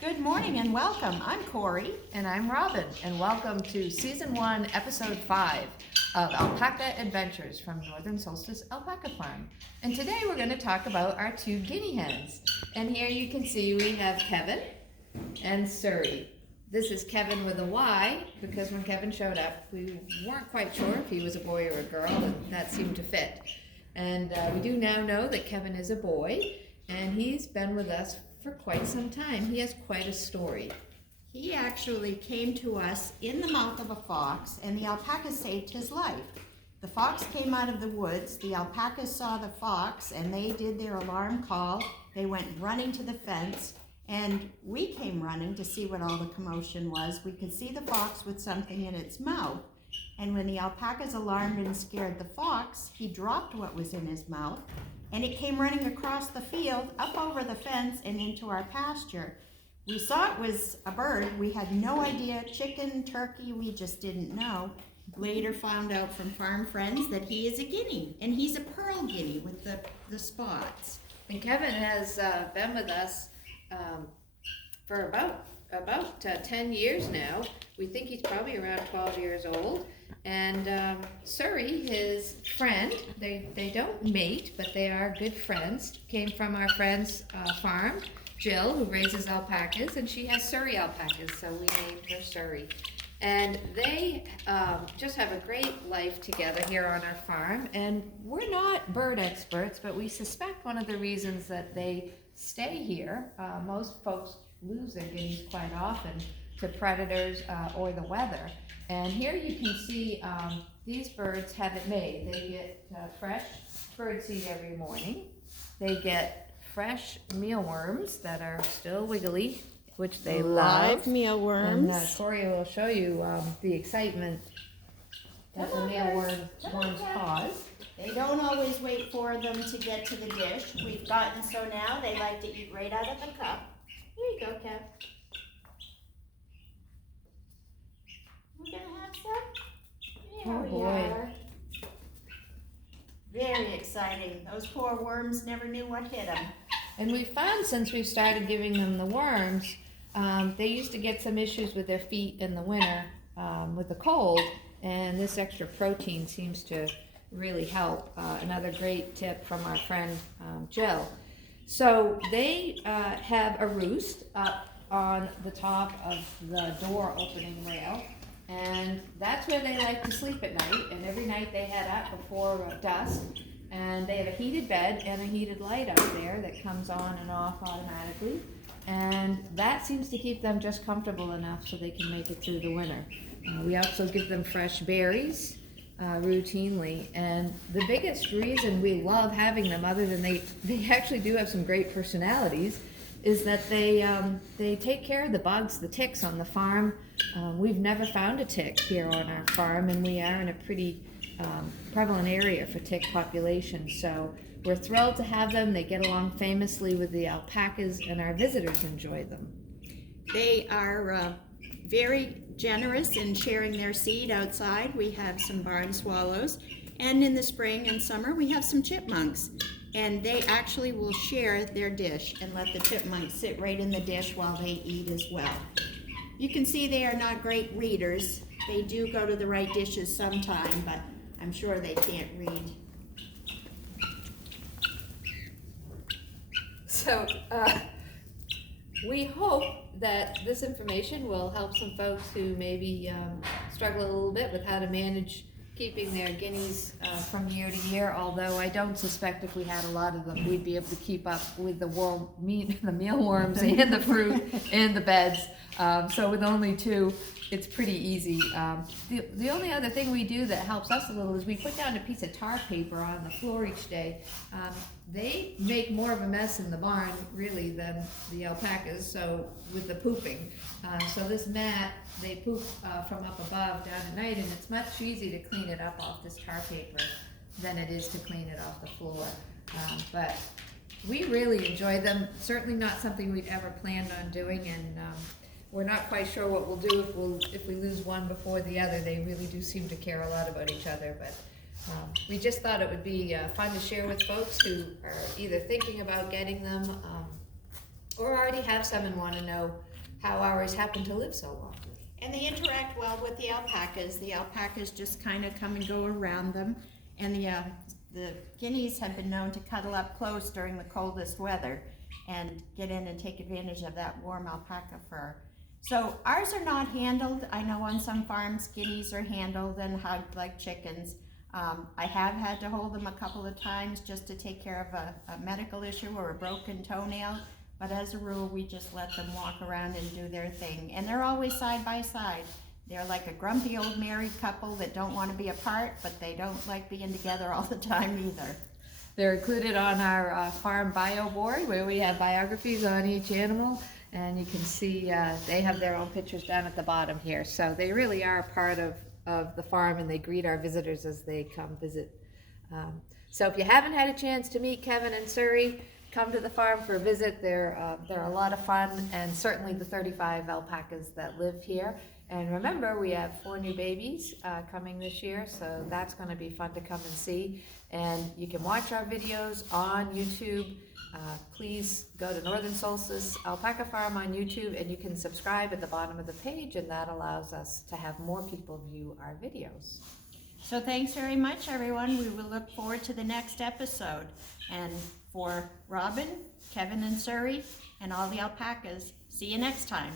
Good morning and welcome. I'm Corey. And I'm Robin, and welcome to Season 1, Episode 5 of Alpaca Adventures from Northern Solstice Alpaca Farm. And today we're going to talk about our two guinea hens. And here you can see we have Kevin and Surrey. This is Kevin with a Y, because when Kevin showed up, we weren't quite sure if he was a boy or a girl, and that seemed to fit. And we do now know that Kevin is a boy, and he's been with us for quite some time. He has quite a story. He actually came to us in the mouth of a fox, and the alpaca saved his life. The fox came out of the woods, the alpacas saw the fox, and they did their alarm call. They went running to the fence, and we came running to see what all the commotion was. We could see the fox with something in its mouth, and when the alpacas alarmed and scared the fox, he dropped what was in his mouth, and it came running across the field, up over the fence, and into our pasture. We saw it was a bird. We had no idea. Chicken, turkey, we just didn't know. Later found out from farm friends that he is a guinea, and he's a pearl guinea with the spots. And Kevin has been with us for about 10 years now. We think he's probably around 12 years old. And Surrey, his friend, they don't mate, but they are good friends, came from our friend's farm, Jill, who raises alpacas, and she has Surrey alpacas, so we named her Surrey. And they just have a great life together here on our farm. And we're not bird experts, but we suspect one of the reasons that they stay here, most folks lose their guineas quite often to predators or the weather. And here you can see these birds have it made. They get fresh birdseed every morning. They get fresh mealworms that are still wiggly, which they Live love. mealworms. And Tori will show you the excitement that the mealworms cause. They don't always wait for them to get to the dish. We've gotten so now they like to eat right out of the cup. Here you go, Kev. We're gonna have some? There Oh, we boy. are. Very exciting. Those poor worms never knew what hit them. And we found since we've started giving them the worms, they used to get some issues with their feet in the winter with the cold, and this extra protein seems to really help. Another great tip from our friend Jill. So they have a roost up on the top of the door opening rail, and that's where they like to sleep at night. And every night they head up before dusk, and they have a heated bed and a heated light up there that comes on and off automatically, and that seems to keep them just comfortable enough so they can make it through the winter. We also give them fresh berries routinely, and the biggest reason we love having them, other than they actually do have some great personalities, is that they take care of the bugs, the ticks on the farm. We've never found a tick here on our farm, and we are in a pretty prevalent area for tick population, so we're thrilled to have them. They get along famously with the alpacas, and our visitors enjoy them. They are very generous in sharing their seed outside. We have some barn swallows, and in the spring and summer we have some chipmunks, and they actually will share their dish and let the chipmunks sit right in the dish while they eat as well. You can see they are not great readers. They do go to the right dishes sometime, but I'm sure they can't read. So we hope that this information will help some folks who maybe struggle a little bit with how to manage keeping their guineas from year to year, although I don't suspect if we had a lot of them, we'd be able to keep up with the mealworms and the fruit and the beds. So with only two, it's pretty easy. The only other thing we do that helps us a little is we put down a piece of tar paper on the floor each day. They make more of a mess in the barn, really, than the alpacas, so with the pooping. So this mat, they poop from up above down at night, and it's much easier to clean it up off this tar paper than it is to clean it off the floor. But we really enjoy them. Certainly not something we'd ever planned on doing, and we're not quite sure what we'll do if we lose one before the other. They really do seem to care a lot about each other, but we just thought it would be fun to share with folks who are either thinking about getting them or already have some and want to know how ours happen to live so long. And they interact well with the alpacas. The alpacas just kind of come and go around them. And the guineas have been known to cuddle up close during the coldest weather and get in and take advantage of that warm alpaca fur. So ours are not handled. I know on some farms guineas are handled and hugged like chickens. I have had to hold them a couple of times just to take care of a medical issue or a broken toenail. But as a rule, we just let them walk around and do their thing. And they're always side by side. They're like a grumpy old married couple that don't want to be apart, but they don't like being together all the time either. They're included on our farm bio board where we have biographies on each animal. And you can see they have their own pictures down at the bottom here. So they really are a part of the farm, and they greet our visitors as they come visit. So if you haven't had a chance to meet Kevin and Suri, come to the farm for a visit. They're a lot of fun, and certainly the 35 alpacas that live here. And remember, we have 4 new babies coming this year, so that's going to be fun to come and see. And you can watch our videos on YouTube. Please go to Northern Solstice Alpaca Farm on YouTube, and you can subscribe at the bottom of the page, and that allows us to have more people view our videos. So thanks very much, everyone. We will look forward to the next episode. And for Robin, Kevin, and Suri, and all the alpacas, see you next time.